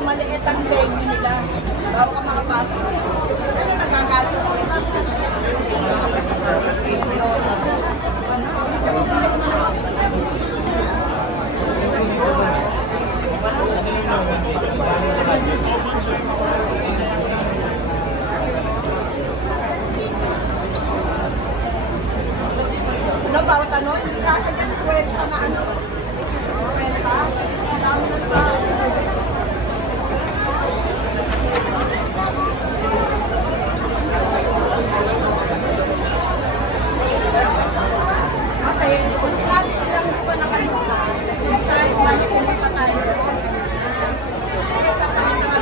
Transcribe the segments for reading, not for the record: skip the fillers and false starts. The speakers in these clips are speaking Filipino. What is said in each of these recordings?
maliit ang venue nila. Bago ka makapasok. Pero nagkakalis sila. Ano ba ang tanong? Kasi kwenta na ano? Kwenta? Dami na ba? Kasi kung sinabi nilang hindi pa nakalimutan, kahit sinabi pumunta tayo doon, kahit katabi na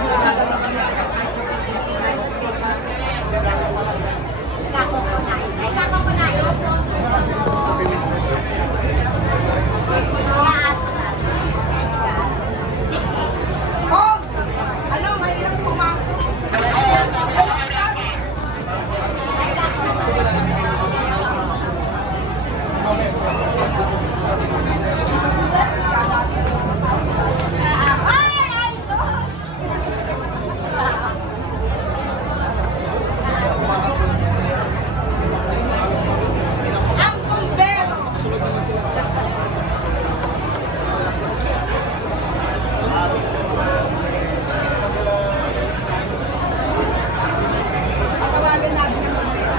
oh! Ano? Mahirap pumasok. Ang bumbero! Patawagan natin ang bumbero.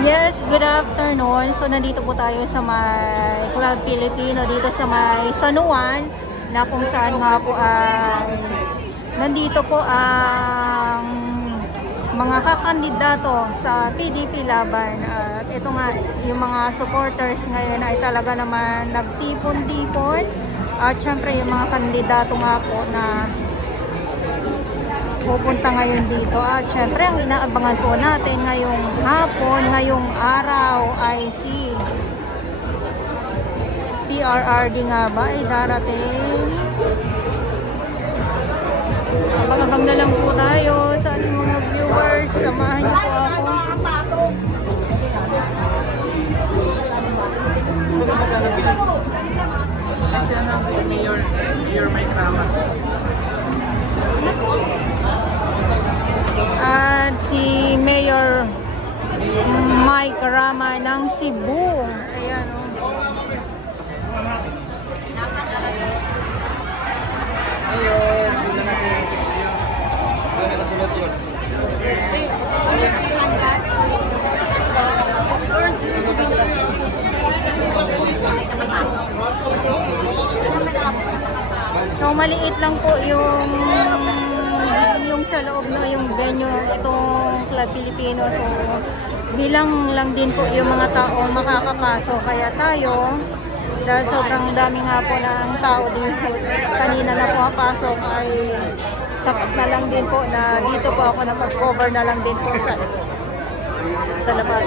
Yes, good afternoon. So nandito po tayo sa may Club Filipino dito sa may San Juan na kung saan nga po ay nandito po ang mga kakandidato sa PDP laban. At ito nga yung mga supporters ngayon ay talaga naman nagtipon-tipon. At syempre yung mga kandidato nga po na pupunta ngayon dito. At syempre ang inaabangan po natin ngayong hapon, ngayong araw ay si PRRD nga ba ay darating. Abang-abang na lang po tayo sa ating mga viewers. Samahan niyo po ako. Kasi ano si Mayor Mike Rama. At si Mayor Mike Rama ng Cebu. Ayan o. Mayor, doon na si... Doon na kasunod yun. So maliit lang po yung sa loob no yung venue itong Club Filipino. So bilang lang din po yung mga taong makakapasok, kaya tayo dahil sobrang dami nga po ng tao dito kanina na pumapasok ay sapat na lang din po na dito po ako napag-cover na lang din po sa labas.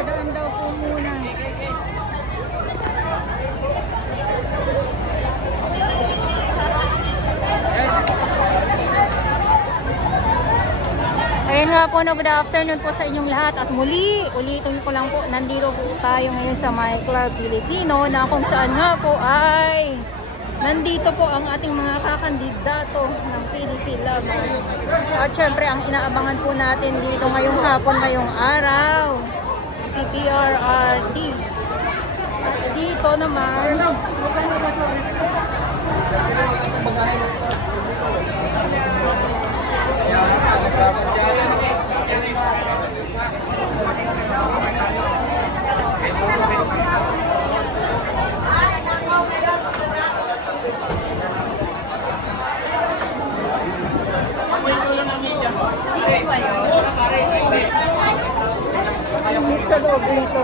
Dadaan daw po muna. Ayun nga po, no, good afternoon po sa inyong lahat. At muli, ulitin ko lang po, nandito po tayo ngayon sa My Club Filipino na kung saan nga po ay nandito po ang ating mga kakandidato ng PDP Laban. At syempre, ang inaabangan po natin dito ngayong hapon, ngayong araw, si PRRD. At dito naman, Ay, nakaw ngayon. init sa loob dito.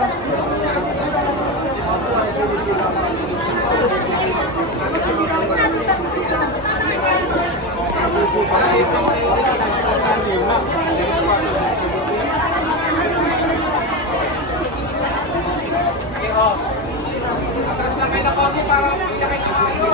Atras lang kayo na konti para hindi kayo kayo.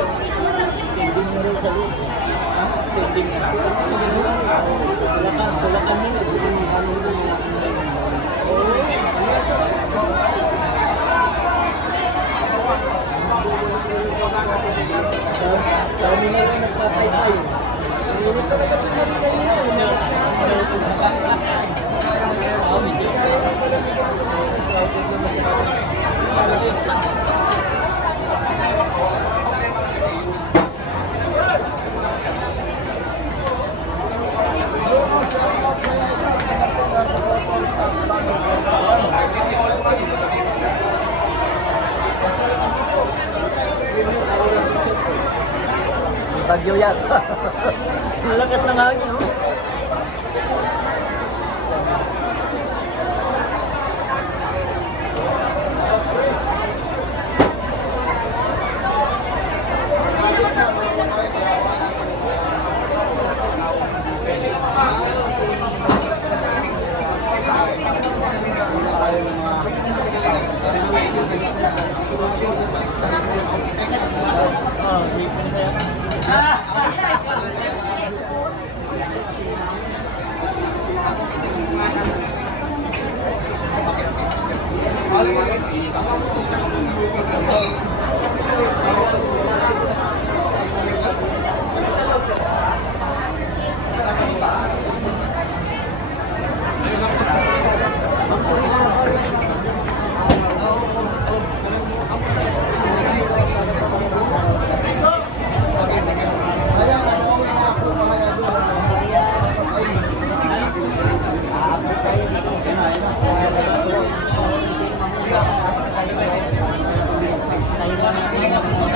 Bagyo yan. Malakas ng hangin, oh.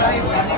Tayo